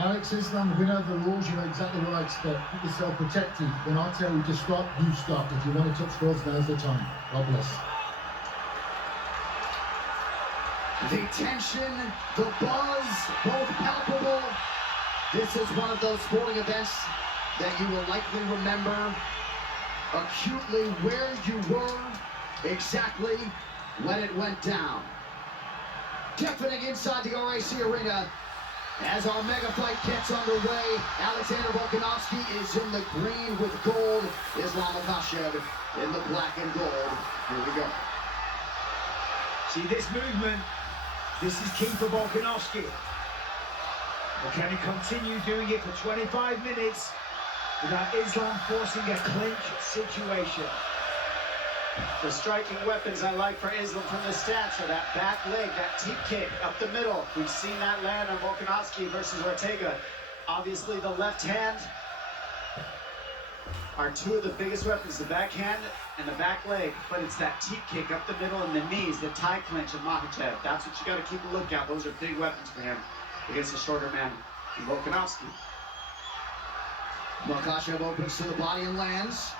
Alex Islam, we know the rules, you know exactly what I expect. Keep yourself protected. When I tell you to stop, you stop. If you want to touch gloves, now's the time. God bless. The tension, the buzz, both palpable. This is one of those sporting events that you will likely remember acutely where you were, exactly when it went down. Deafening inside the RAC Arena as our mega fight gets underway. Alexander Volkanovski is in the green with gold. Islam Makhachev in the black and gold. Here we go. See this movement, this is key for Volkanovski. But can he continue doing it for 25 minutes without Islam forcing a clinch situation? The striking weapons I like for Islam from the stance are that back leg, that teep kick up the middle. We've seen that land on Volkanovski versus Ortega. Obviously the left hand are two of the biggest weapons, the backhand and the back leg, but it's that teep kick up the middle and the knees, the tie clinch of Makhachev. That's what you got to keep a look at. Those are big weapons for him against a shorter man, Volkanovski. Makhachev opens to the body and lands.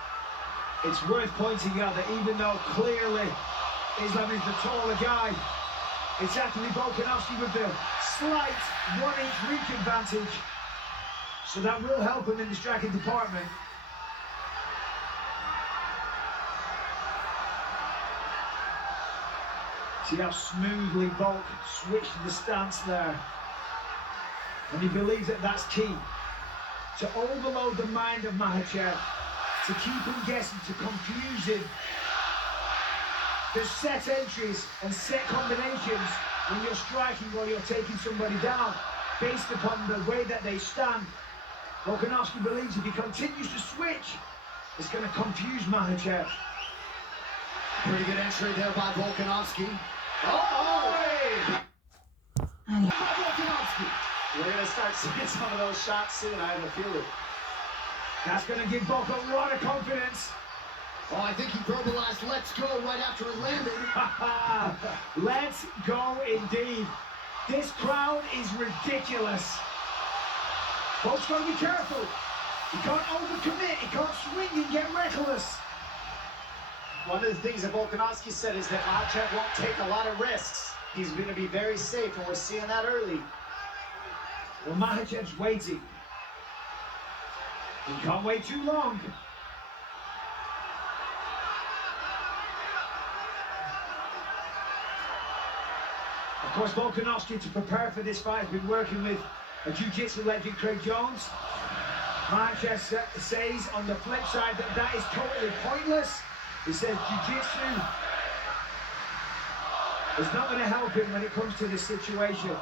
It's worth pointing out that even though clearly Islam is the taller guy, it's actually Volkanovski with the slight 1-inch reach advantage. So that will help him in the striking department. See how smoothly Volk switched the stance there. And he believes that that's key. To overload the mind of Makhachev, to keep him guessing, to confuse him. There's set entries and set combinations when you're striking or you're taking somebody down based upon the way that they stand. Volkanovski believes if he continues to switch, it's going to confuse Makhachev. Pretty good entry there by Volkanovski. Volkanovski. We're going to start seeing some of those shots soon, I have a feeling. That's going to give Volk a lot of confidence. Oh, I think he verbalized "let's go" right after it landed. Let's go indeed. This crowd is ridiculous. Volk's got to be careful. He can't overcommit, he can't swing and get reckless. One of the things that Volkanovski said is that Makhachev won't take a lot of risks. He's going to be very safe, and we're seeing that early. Well, Makhachev's waiting. He can't wait too long. Of course, Volkanovski, to prepare for this fight, has been working with a jiu-jitsu legend, Craig Jones. Makhachev says on the flip side that that is totally pointless. He says jiu-jitsu is not going to help him when it comes to this situation.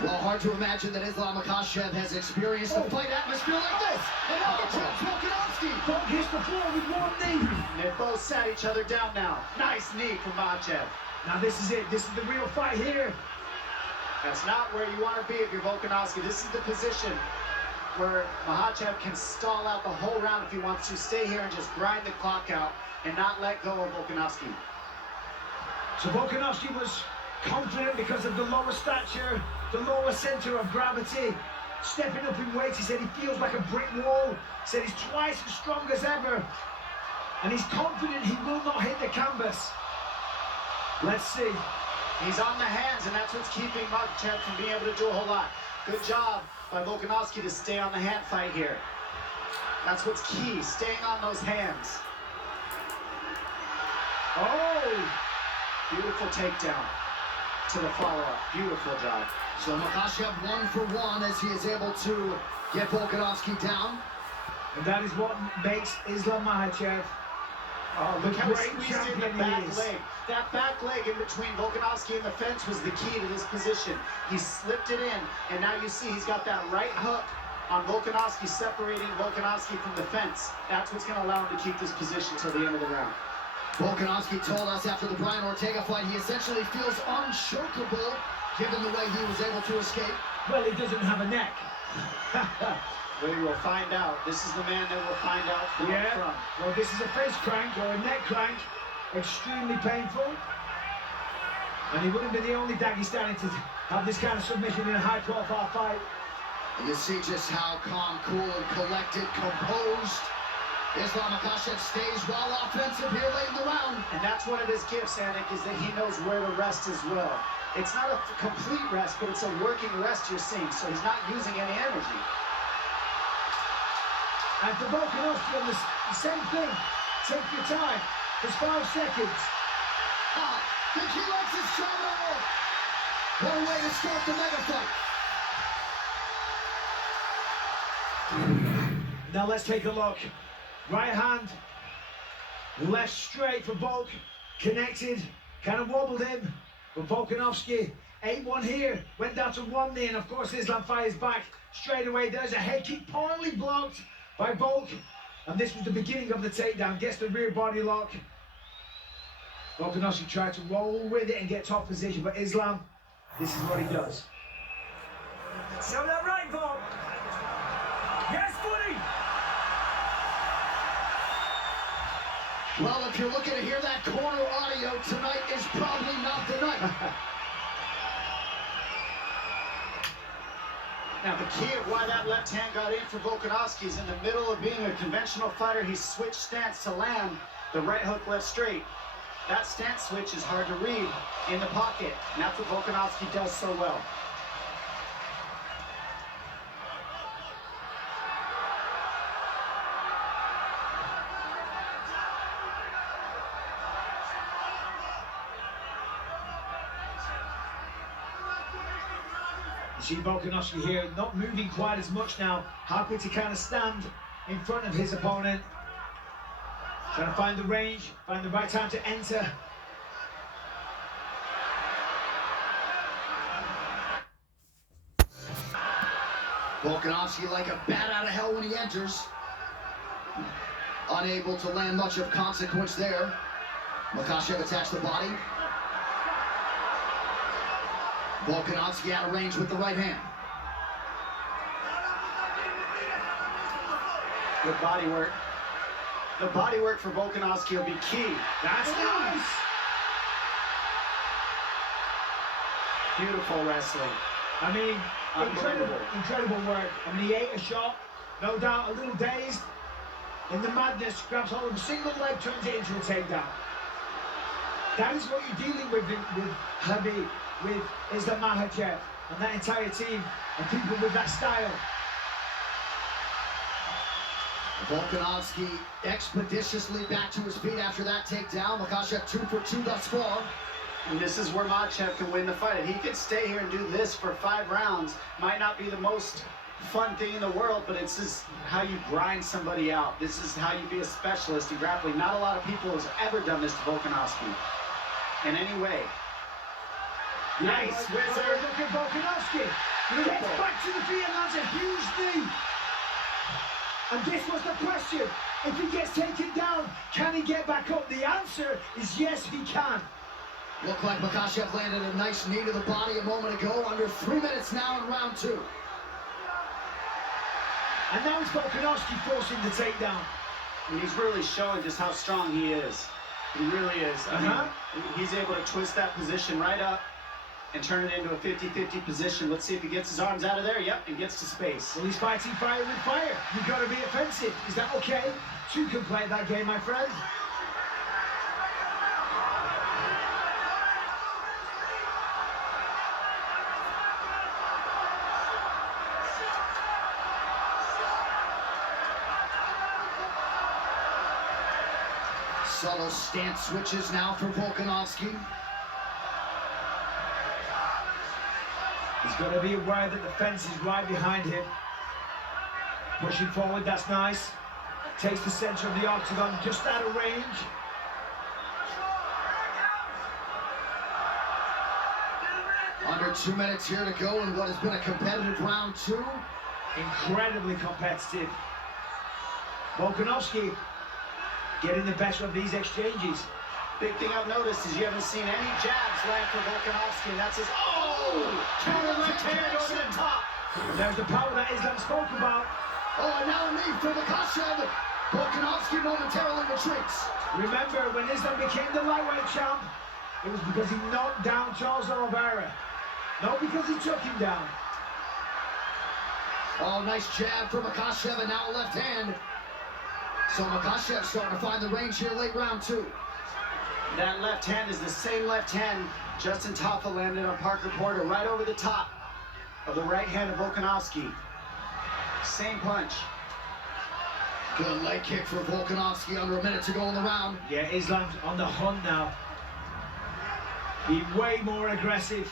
Well, hard to imagine that Islam Makhachev has experienced a fight atmosphere like this. And now Volkanovski. Volk hits the floor with one knee. They both sat each other down now. Nice knee from Makhachev. Now this is it. This is the real fight here. That's not where you want to be if you're Volkanovski. This is the position where Makhachev can stall out the whole round if he wants to. Stay here and just grind the clock out and not let go of Volkanovski. So Volkanovski was confident because of the lower stature, the lower center of gravity, stepping up in weight. He said he feels like a brick wall. He said he's twice as strong as ever, and he's confident he will not hit the canvas. Let's see. He's on the hands, and that's what's keeping Makhachev from being able to do a whole lot. Good job by Volkanovski to stay on the hand fight here. That's what's key, staying on those hands. Oh! Beautiful takedown to the follow-up. Beautiful job. So Makhachev 1 for 1 as he is able to get Volkanovski down. And that is what makes Islam Makhachev look how great he squeezed in the champion back he is. leg. That back leg in between Volkanovski and the fence was the key to this position. He slipped it in, and now you see he's got that right hook on Volkanovski, separating Volkanovski from the fence. That's what's going to allow him to keep this position till the end of the round. Volkanovski told us after the Brian Ortega fight he essentially feels unchokeable given the way he was able to escape. Well, he doesn't have a neck. We will find out. This is the man that will find out from up front. Well, this is a face crank or a neck crank. Extremely painful. And he wouldn't be the only Dagestani to have this kind of submission in a high-profile fight. And you see just how calm, cool, and collected, composed Islam Makhachev stays while offensive here late in the round. And that's one of his gifts, Anik, is that he knows where to rest as well. It's not a complete rest, but it's a working rest you're seeing, so he's not using any energy. And for Volkanovski on the same thing, take your time. There's 5 seconds. Think he likes his trouble. What a way to start the mega fight. Now let's take a look. Right hand, left straight for Volk, connected, kind of wobbled him, but Volkanovski, 8-1 here, went down to 1 knee, and of course Islam fires back straight away. There's a head kick poorly blocked by Volk, and this was the beginning of the takedown, gets the rear body lock. Volkanovski tried to roll with it and get top position, but Islam, this is what he does. Show that right, Volk. Yes, buddy. Well, if you're looking to hear that corner audio, tonight is probably not the night. Now, the key of why that left hand got in for Volkanovski is in the middle of being a conventional fighter, he switched stance to land the right hook left straight. That stance switch is hard to read in the pocket, and that's what Volkanovski does so well. You see Volkanovski here, not moving quite as much now, happy to kind of stand in front of his opponent. Trying to find the range, find the right time to enter. Volkanovski like a bat out of hell when he enters. Unable to land much of consequence there. Makhachev attacks the body. Volkanovski out of range with the right hand. Good body work. The body work for Volkanovski will be key. That's nice! Beautiful wrestling. I mean, incredible work. I mean, he ate a shot, no doubt a little dazed. In the madness, grabs hold of a single leg, turns it into a takedown. That is what you're dealing with Habib, with Islam Makhachev, and that entire team, and people with that style. Volkanovski expeditiously back to his feet after that takedown. Makhachev 2 for 2 thus far. And this is where Makhachev can win the fight. If he could stay here and do this for 5 rounds, might not be the most fun thing in the world, but it's just how you grind somebody out. This is how you be a specialist in grappling. Not a lot of people has ever done this to Volkanovski in any way. Nice, Wizard. Look at Volkanovski. He gets back to the feet and lands a huge knee. And this was the question. If he gets taken down, can he get back up? The answer is yes, he can. Looked like Makhachev landed a nice knee to the body a moment ago. Under 3 minutes now in round 2. And now it's Volkanovski forcing the takedown. And he's really showing just how strong he is. He really is. I mean, he's able to twist that position right up and turn it into a 50-50 position. Let's see if he gets his arms out of there. Yep, and gets to space. Well, he's fighting fire with fire. You've got to be offensive. Is that okay? 2 can play that game, my friend. Subtle stance switches now for Volkanovski. He's got to be aware that the fence is right behind him. Pushing forward, that's nice. Takes the center of the octagon, just out of range. Under 2 minutes here to go in what has been a competitive round 2. Incredibly competitive. Volkanovski getting the better of these exchanges. Big thing I've noticed is you haven't seen any jabs land for Volkanovski, and that's his counter left hand over the top. And there's the power that Islam spoke about. Oh, and now a knee for Makhachev. Volkanovski momentarily retreats. Remember, when Islam became the lightweight champ, it was because he knocked down Charles Oliveira, not because he took him down. Oh, nice jab from Makhachev, and now a left hand. So Makhachev starting to find the range here late round 2. That left hand is the same left hand Justin Tafa landed on Parker Porter, right over the top of the right hand of Volkanovski. Same punch. Good leg kick for Volkanovski, under a minute to go in the round. Yeah, Islam's on the hunt now. Being way more aggressive.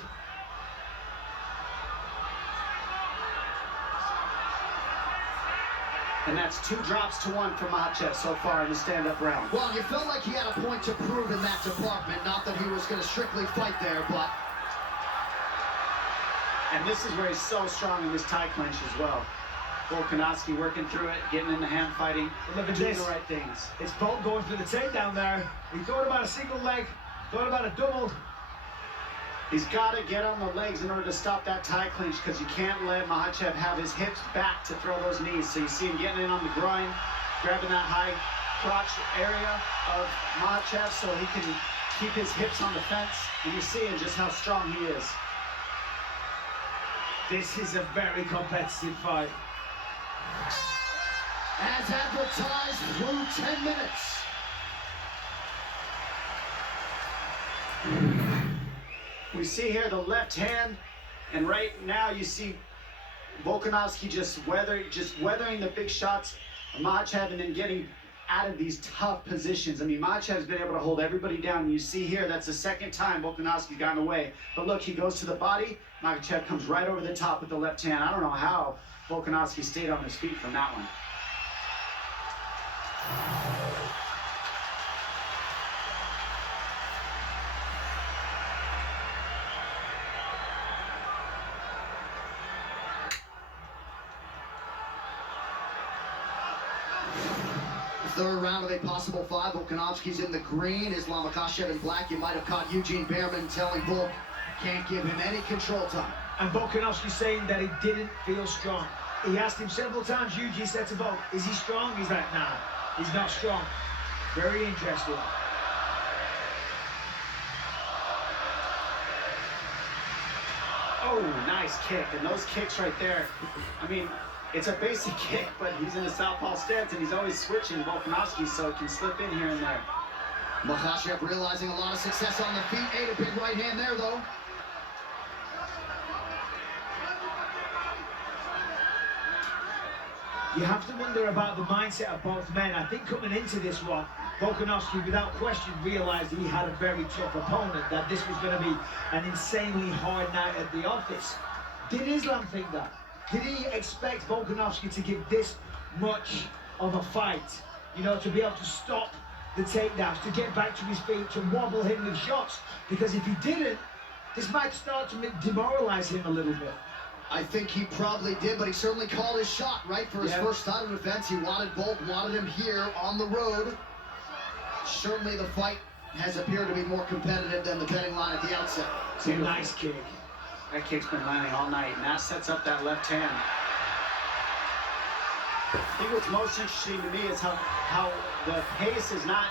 And that's 2 drops to 1 for Makhachev so far in the stand-up round. Well, you felt like he had a point to prove in that department. Not that he was going to strictly fight there, but... And this is where he's so strong in this tie clinch as well. Volkanovski working through it, getting in the hand fighting, Look at doing this. the right things. It's Bolt going for the takedown there. He thought about a single leg, thought about a double. He's got to get on the legs in order to stop that tie clinch, because you can't let Makhachev have his hips back to throw those knees. So you see him getting in on the groin, grabbing that high crotch area of Makhachev so he can keep his hips on the fence. And you're seeing just how strong he is. This is a very competitive fight. As advertised, through 10 minutes. We see here the left hand, and right now you see Volkanovski just weathering the big shots of Makhachev and then getting out of these tough positions. I mean, Makhachev's been able to hold everybody down. And you see here, that's the second time Volkanovski's gotten away. But look, he goes to the body. Makhachev comes right over the top with the left hand. I don't know how Volkanovski stayed on his feet from that one. Third round of a possible 5. Volkanovski's in the green. Islam Makhachev in black. You might have caught Eugene Behrman telling Volk, can't give him any control time. And Volkanovski saying that he didn't feel strong. He asked him several times, Eugene said to Volk, is he strong? He's like, nah, he's not strong. Very interesting. Oh, nice kick. And those kicks right there, I mean, it's a basic kick, but he's in a southpaw stance, and he's always switching Volkanovski, so it can slip in here and there. Makhachev realizing a lot of success on the feet. Ate a big right hand there, though. You have to wonder about the mindset of both men. I think coming into this one, Volkanovski, without question, realized he had a very tough opponent, that this was going to be an insanely hard night at the office. Did Islam think that? Did he expect Volkanovski to give this much of a fight? You know, to be able to stop the takedowns, to get back to his feet, to wobble him with shots? Because if he didn't, this might start to demoralize him a little bit. I think he probably did, but he certainly called his shot, right, for his first title defense. He wanted Bolt, wanted him here on the road. Certainly the fight has appeared to be more competitive than the betting line at the outset. It's a nice kick. That kick's been landing all night, and that sets up that left hand. I think what's most interesting to me is how the pace is not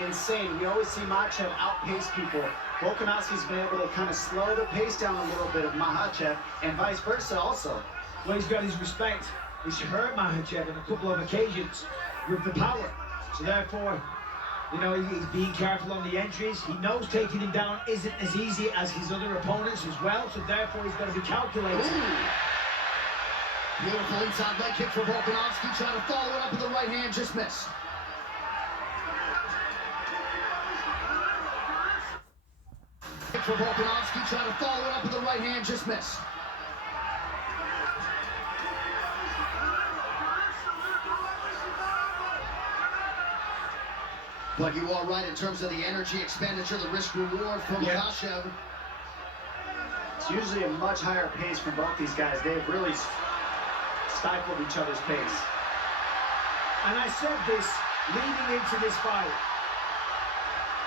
insane. We always see Makhachev outpace people. Volkanovski's been able to kind of slow the pace down a little bit of Makhachev, and vice versa also. Well, he's got his respect. He's hurt Makhachev on a couple of occasions with the power. So therefore, you know, he's being careful on the entries. He knows taking him down isn't as easy as his other opponents as well, so therefore he's got to be calculated. Ooh. Beautiful inside leg kick for Volkanovski, trying to follow it up with the right hand, just missed. Kick for Volkanovski, trying to follow it up with the right hand, just missed. But you are right in terms of the energy expenditure, the risk reward from Makhachev. It's usually a much higher pace from both these guys. They've really stifled each other's pace. And I said this leading into this fight.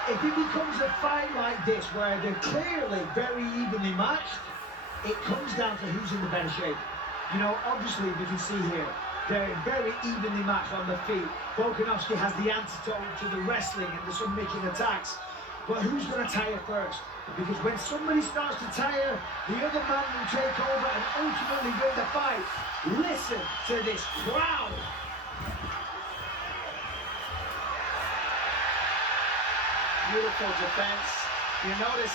If it becomes a fight like this, where they're clearly very evenly matched, it comes down to who's in the better shape. You know, obviously we can see here, they're very evenly matched on the feet. Volkanovski has the antidote to the wrestling and the submission attacks. but who's going to tire first? Because when somebody starts to tire, the other man will take over and ultimately win the fight. Listen to this crowd. Beautiful defense. You notice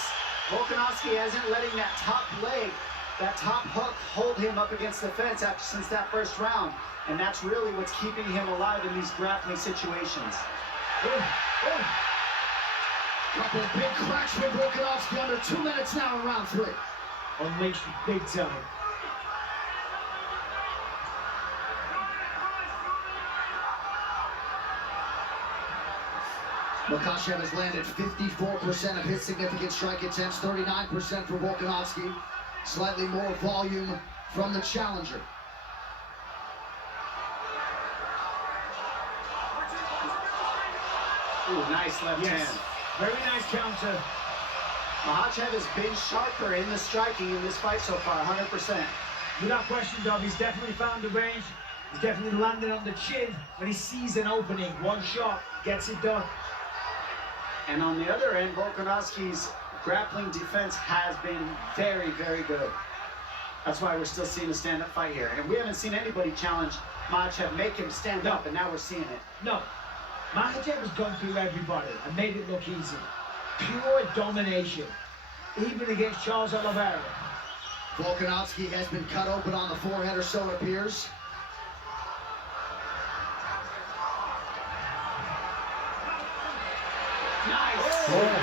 Volkanovski hasn't letting that top leg, that top hook, hold him up against the fence since that first round. And that's really what's keeping him alive in these grappling situations. Couple of big cracks for Volkanovski under 2 minutes now in round 3. Unleashed big time. Makhachev has landed 54% of his significant strike attempts, 39% for Volkanovski. Slightly more volume from the challenger. Ooh, nice left hand. Very nice counter. Makhachev has been sharper in the striking in this fight so far, 100%. Without question, Dom, he's definitely found the range. He's definitely landed on the chin when he sees an opening. One shot gets it done. And on the other end, Volkanovski's grappling defense has been very, very good. That's why we're still seeing a stand-up fight here. And we haven't seen anybody challenge Makhachev, make him stand up, and now we're seeing it. No. Makhachev has gone through everybody and made it look easy. Pure domination, even against Charles Oliveira. Volkanovski has been cut open on the forehead or so, it appears. Nice! Oh.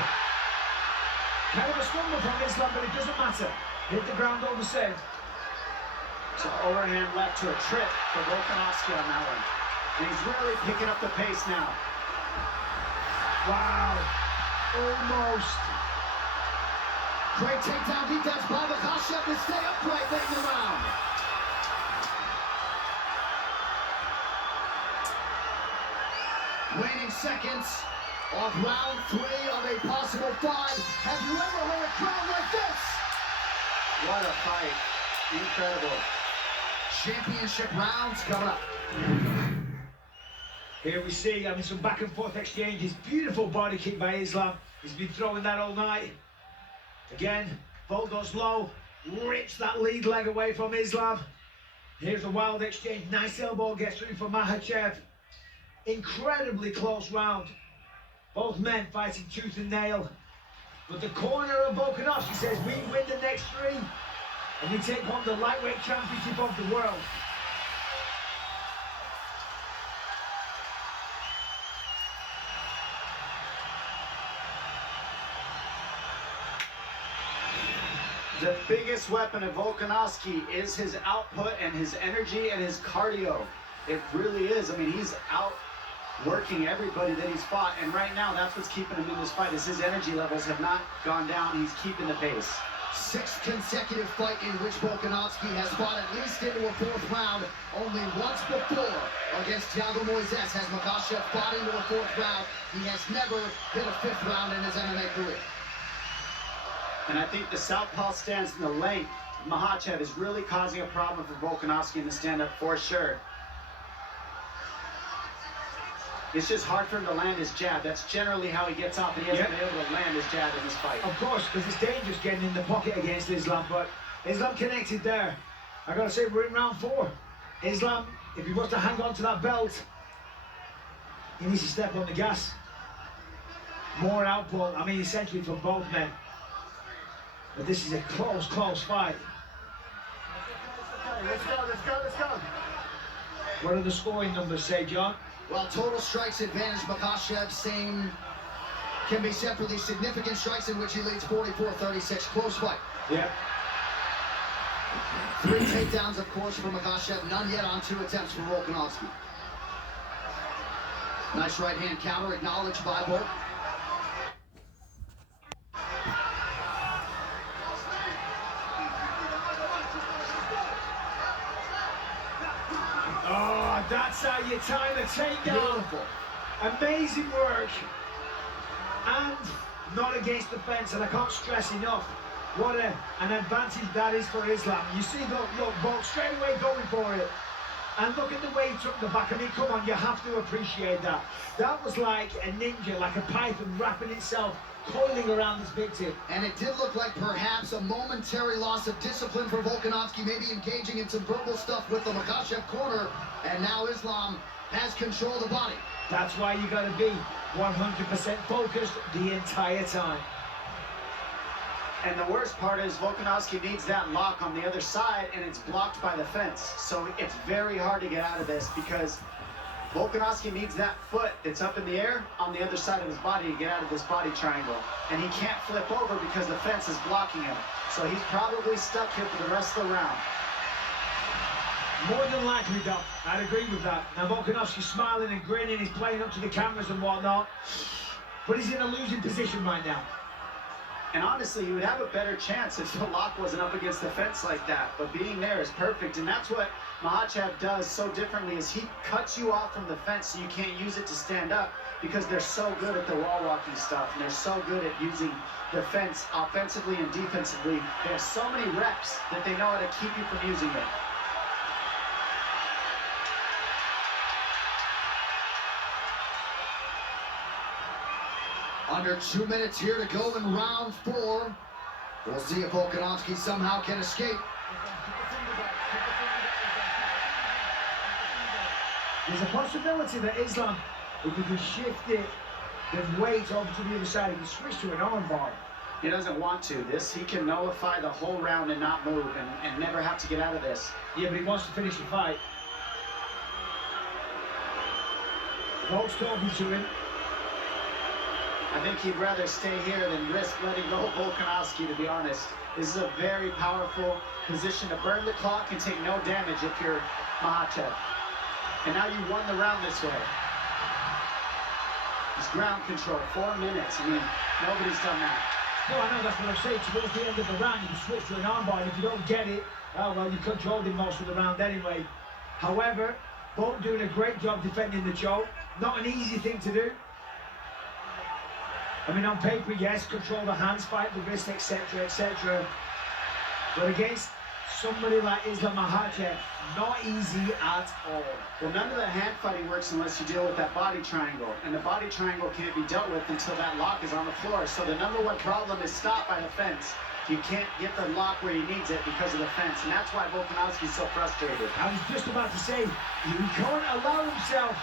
Kind of a stumble from Islam, but it doesn't matter. Hit the ground all the same. So overhand left to a trip for Volkanovski on that one. And he's really picking up the pace now. Wow. Almost. Great takedown defense by Makhachev to stay upright late in the round. Waning seconds of round 3 of a possible 5. Have you ever heard a crowd like this? What a fight. Incredible. Championship rounds coming up. Here we see, some back and forth exchanges. Beautiful body kick by Islam. He's been throwing that all night. Again, Vol goes low, rips that lead leg away from Islam. Here's a wild exchange. Nice elbow gets through for Makhachev. Incredibly close round. Both men fighting tooth and nail. But the corner of Volkanovski says, we win the next 3 and we take home the lightweight championship of the world. The biggest weapon of Volkanovski is his output and his energy and his cardio. It really is. He's out working everybody that he's fought, and right now that's what's keeping him in this fight, is his energy levels have not gone down. He's keeping the pace. 6th consecutive fight in which Volkanovski has fought at least into a 4th round. Only once before against Thiago Moises has Makhachev fought into a 4th round. He has never hit a 5th round in his MMA career. And I think the southpaw stance and the length, Makhachev is really causing a problem for Volkanovski in the stand-up for sure. It's just hard for him to land his jab. That's generally how he gets off, and he hasn't been able to land his jab in this fight. Of course, because it's dangerous getting in the pocket against Islam, but Islam connected there. I gotta say, we're in round 4. Islam, if he wants to hang on to that belt, he needs to step on the gas. More output, essentially from both men. But this is a close fight. Let's go. What do the scoring numbers say, John? Well, total strikes advantage, Makhachev saying can be set for these significant strikes in which he leads 44-36. Close fight. Yep. 3 takedowns, of course, for Makhachev. None yet on 2 attempts for Volkanovski. Nice right hand counter, acknowledged by Volk. Oh, that's how you time a takedown. Beautiful. Amazing work. And not against the fence, and I can't stress enough what an advantage that is for Islam. You see, look, Volk straight away going for it. And look at the way he took the back. Come on, you have to appreciate that. That was like a ninja, like a python wrapping itself coiling around his victim. And it did look like perhaps a momentary loss of discipline for Volkanovski, maybe engaging in some verbal stuff with the Makhachev corner, and now Islam has control of the body. That's why you got to be 100% focused the entire time. And the worst part is Volkanovski needs that lock on the other side, and it's blocked by the fence. So it's very hard to get out of this because Volkanovski needs that foot that's up in the air on the other side of his body to get out of this body triangle. And he can't flip over because the fence is blocking him. So he's probably stuck here for the rest of the round. More than likely, Doc. I'd agree with that. Now, Volkanovski's smiling and grinning. He's playing up to the cameras and whatnot. But he's in a losing position right now. And honestly, you would have a better chance if the lock wasn't up against the fence like that. But being there is perfect. And that's what Makhachev does so differently is he cuts you off from the fence so you can't use it to stand up because they're so good at the wall walking stuff. And they're so good at using the fence offensively and defensively. They have so many reps that they know how to keep you from using it. Under 2 minutes here to go in round 4. We'll see if Volkanovski somehow can escape. There's a possibility that Islam, if he can shift it, the weight over to the other side, he can switch to an armbar. He doesn't want to. He can nullify the whole round and not move and never have to get out of this. Yeah, but he wants to finish the fight. Volk's talking to him. I think he'd rather stay here than risk letting go of Volkanovski, to be honest. This is a very powerful position to burn the clock and take no damage if you're Makhachev. And now you won the round this way. It's ground control, 4 minutes. I mean, nobody's done that. No, I know, that's what I'm saying. Towards the end of the round, you can switch to an armbar, and if you don't get it, oh, well, you controlled him most of the round anyway. However, both doing a great job defending the choke. Not an easy thing to do. I mean, on paper, yes, control the hands, fight the wrist, etc., etc. But against somebody like Islam Makhachev, not easy at all. Well, none of the hand fighting works unless you deal with that body triangle. And the body triangle can't be dealt with until that lock is on the floor. So the number one problem is stopped by the fence. You can't get the lock where he needs it because of the fence. And that's why Volkanovski's so frustrated. I was just about to say, he can't allow himself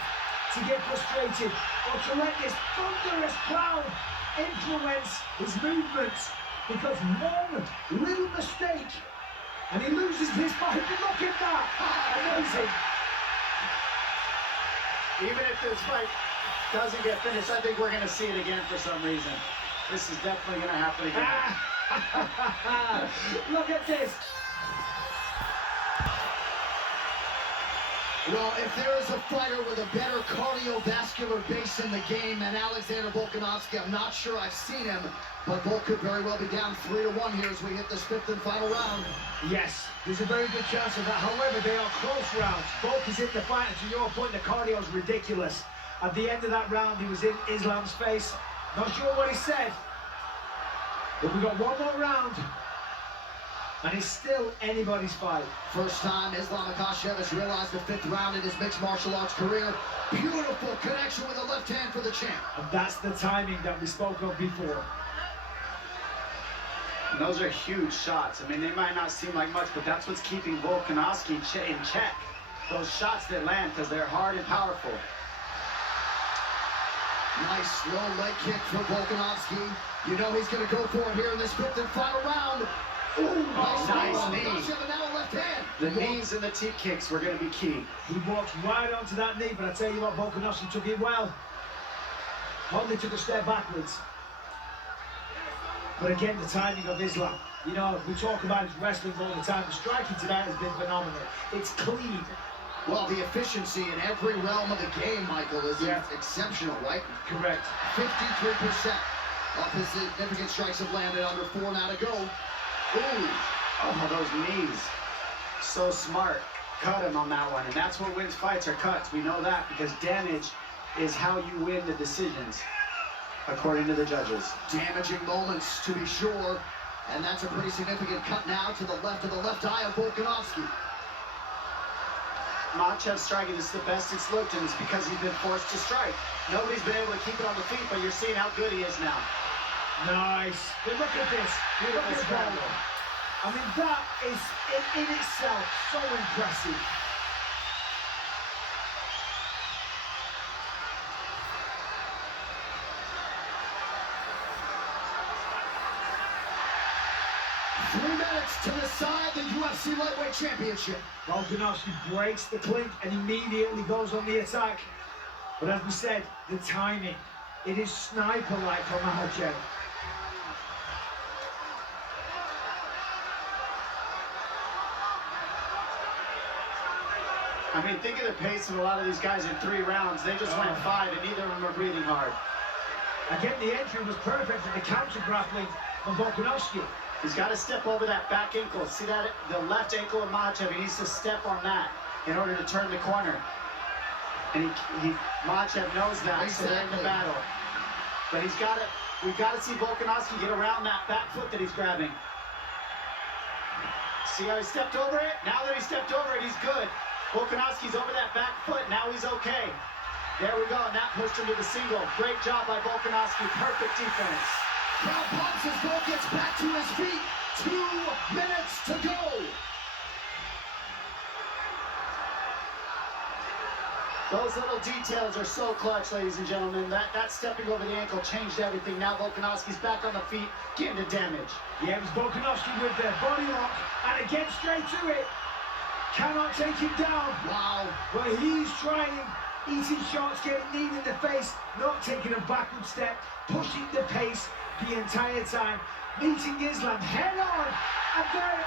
to get frustrated or to let this thunderous crowd influence his movements, because one little mistake and he loses his fight. Look at that! Amazing! Even if this fight doesn't get finished, I think we're going to see it again for some reason. This is definitely going to happen again. Look at this! Well, if there is a fighter with a better cardiovascular base in the game than Alexander Volkanovski, I'm not sure I've seen him, but Volk could very well be down 3-1 here as we hit this 5th and final round. Yes, there's a very good chance of that. However, they are close rounds. Volk is in the fight, and to your point, the cardio is ridiculous. At the end of that round, he was in Islam's face. Not sure what he said, but we got one more round. And it's still anybody's fight. First time Islam Makhachev has realized the 5th round in his mixed martial arts career. Beautiful connection with the left hand for the champ. And that's the timing that we spoke of before. And those are huge shots. I mean, they might not seem like much, but that's what's keeping Volkanovski in check. Those shots that land, because they're hard and powerful. Nice low leg kick for Volkanovski. You know he's going to go for it here in this 5th and final round. Ooh, nice knee. Now left hand. The knees and the teep kicks were going to be key. He walked right onto that knee, but I tell you what, Volkanovski took it well. Only took a step backwards. But again, the timing of Islam. You know, we talk about his wrestling all the time. The striking tonight has been phenomenal. It's clean. Well, the efficiency in every realm of the game, Michael, is exceptional, right? Correct. 53% of his significant strikes have landed, under 4 now to go. Ooh. Oh, those knees. So smart. Cut him on that one. And that's what wins fights, are cuts. We know that because damage is how you win the decisions, according to the judges. Damaging moments, to be sure. And that's a pretty significant cut now to the left of the left eye of Volkanovski. Makhachev's striking is the best it's looked, and it's because he's been forced to strike. Nobody's been able to keep it on the feet, but you're seeing how good he is now. Nice. But look at this. Look at that. I mean, that is in itself so impressive. To decide the UFC Lightweight Championship. Volkanovski breaks the clink and immediately goes on the attack. But as we said, the timing, it is sniper-like from Makhachev. I mean, think of the pace of a lot of these guys in 3 rounds. They just went 5 and neither of them are breathing hard. Again, the entry was perfect for the counter-grappling from Volkanovski. He's got to step over that back ankle. See that? The left ankle of Makhachev, he needs to step on that in order to turn the corner. And Makhachev knows that, so they're in the battle. But we've got to see Volkanovski get around that back foot that he's grabbing. See how he stepped over it? Now that he stepped over it, he's good. Volkanovski's over that back foot, now he's okay. There we go, and that pushed him to the single. Great job by Volkanovski, perfect defense. Crowd pops as Volk gets back to his feet. 2 minutes to go. Those little details are so clutch, ladies and gentlemen. That stepping over the ankle changed everything. Now Volkanovski's back on the feet, getting the damage. Yeah, it was Volkanovski with the body lock, and again straight to it. Cannot take him down. Wow. Well, he's trying, eating shots, getting kneed in the face, not taking a backward step, pushing the pace the entire time, meeting Islam head on, and there,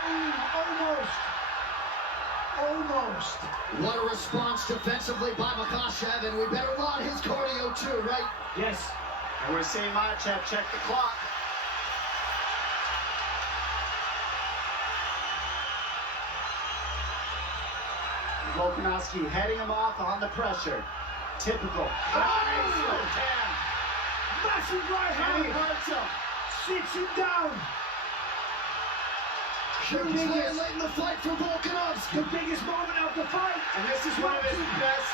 almost. What a response defensively by Makhachev, and we better laud his cardio too, right? Yes. And we're seeing Makhachev check the clock. Volkanovski heading him off on the pressure. Typical. Massive right hand. And he hurts him. Sits him down. Huge late in the fight for Volkanovski. The biggest moment of the fight. And this is one of his best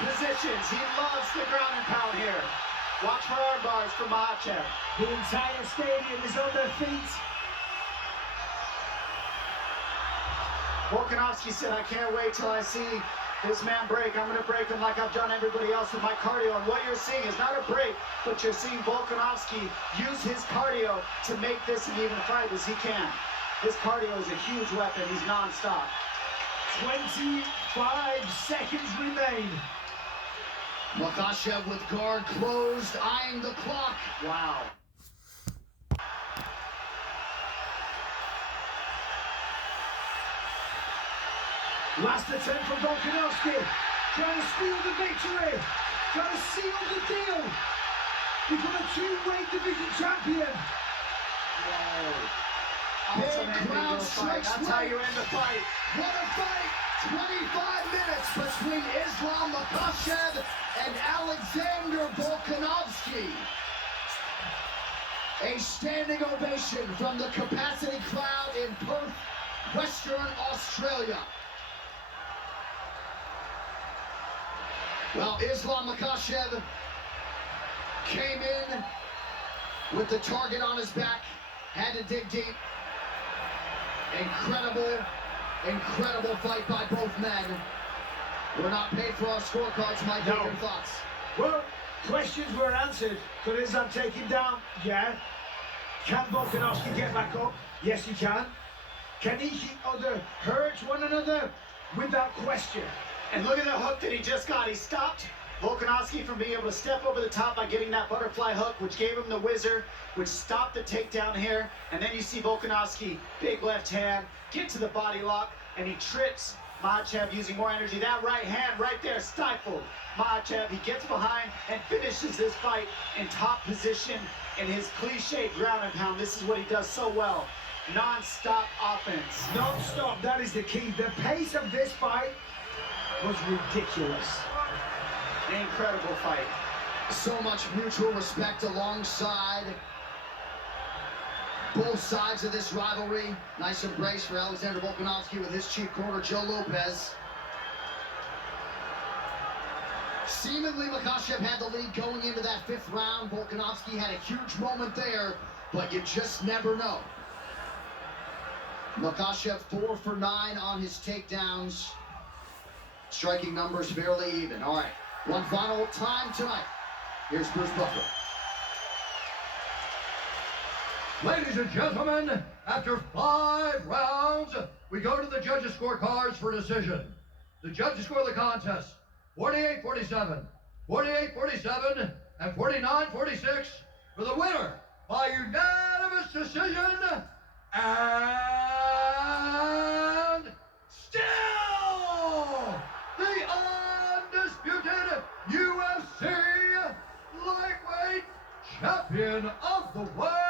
positions. He loves the ground and pound here. Watch for arm bars from Makhachev. The entire stadium is on their feet. Volkanovski said, I can't wait till I see this man break. I'm going to break him like I've done everybody else with my cardio. And what you're seeing is not a break, but you're seeing Volkanovski use his cardio to make this an even fight as he can. His cardio is a huge weapon. He's non-stop. 25 seconds remain. Makhachev with guard closed, eyeing the clock. Wow. Last attempt from Volkanovski, trying to steal the victory, trying to seal the deal, become a 2-weight division champion. Whoa. Big crowd strikes That's how you end the fight. What a fight! 25 minutes between Islam Makhachev and Alexander Volkanovski. A standing ovation from the capacity crowd in Perth, Western Australia. Well, Islam Makhachev came in with the target on his back, had to dig deep. Incredible fight by both men. We're not paid for our scorecards, Mike. What are your thoughts? Well, questions were answered. Could Islam take him down? Yeah. Can Volkanovski get back up? Yes, he can. Can each other hurt one another? Without question. And look at the hook that he just got. He stopped Volkanovski from being able to step over the top by getting that butterfly hook, which gave him the whizzer, which stopped the takedown here. And then you see Volkanovski, big left hand, get to the body lock, and he trips Makhachev using more energy. That right hand right there stifled Makhachev. He gets behind and finishes this fight in top position in his cliche ground and pound. This is what he does so well. Non-stop offense. Non-stop, that is the key. The pace of this fight was ridiculous. Incredible fight. So much mutual respect alongside both sides of this rivalry. Nice embrace for Alexander Volkanovski with his chief corner, Joe Lopez. Seemingly, Makhachev had the lead going into that 5th round. Volkanovski had a huge moment there, but you just never know. Makhachev 4 for 9 on his takedowns. Striking numbers fairly even. All right, one final time tonight. Here's Bruce Buffer. Ladies and gentlemen, after 5 rounds, we go to the judges' scorecards for decision. The judges score the contest 48-47, 48-47, and 49-46 for the winner by unanimous decision, and still the undisputed UFC lightweight champion of the world,